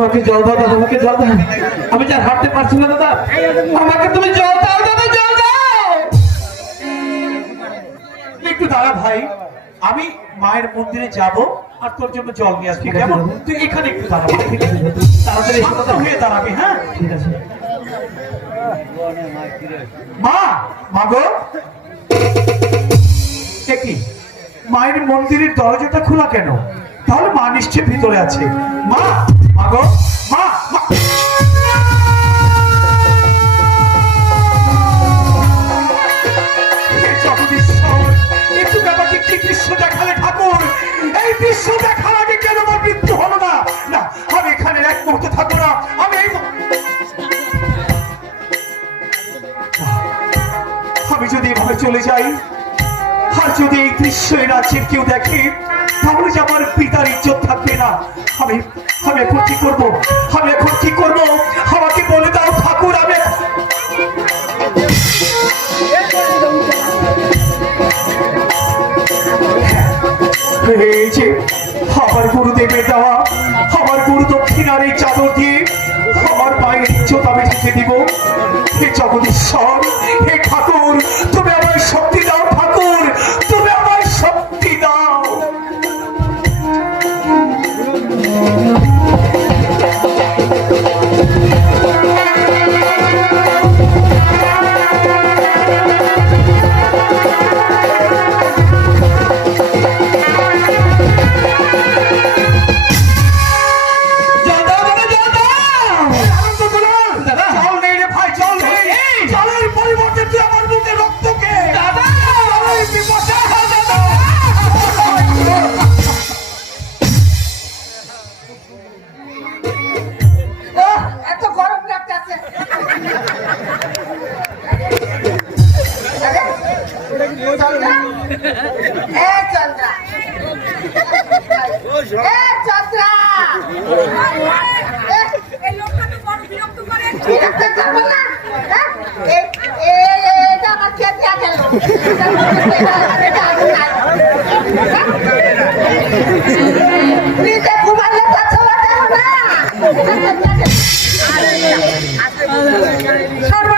আমাকে জল দাও দাদা, আমাকে জল দাও। আমি আর হাঁটতে পারছি না দাদা, আমাকে তুমি জল দাও দাদা, জল দাও। একটু দাঁড়া ভাই, আমি মায়ের মন্দিরে যাব আর তোর জন্য জল নিয়ে আসবি, কেমন? তুই এখানে একটু দাঁড়া, তাড়াতাড়ি শান্ত হয়ে দাঁড়াবি। হ্যাঁ ঠিক আছে। মা, মা গো, কি মায়ের মন্দিরের দরজাটা খোলা কেন? তাহলে মা নিশ্চয় ভিতরে আছে। মা, মা গো, মা, মা। একটু ব্যাপারটি কি দৃশ্য দেখালে ঠাকুর? এই দৃশ্য দেখার আগে কেন আমার মৃত্যু হলো না? না, আমি এখানে এক মুহূর্তে থাকবো না। আমি আমি যদি এভাবে চলে যাই, আর যদি এই দৃশ্য রাজ্যের কেউ দেখে, তাহলে যে আমার পিতার ইজ্জত থাকবে না। আমি আমি এখন কি করবো? আমি এখন কি করবো? আমাকে বলে দাও ঠাকুর। আমি এই যে আমার গুরুদেবের দেওয়া, আমার গুরু দক্ষিণার এই চাদর দিয়ে আমার মায়ের ইজ্জত আমি রেখে দিব। হে জগদীশ্বর, হে ঠাকুর, তুমি আমায় শক্তি দাও ঠাকুর, তুমি আমায় শক্তি দাও। সর্ব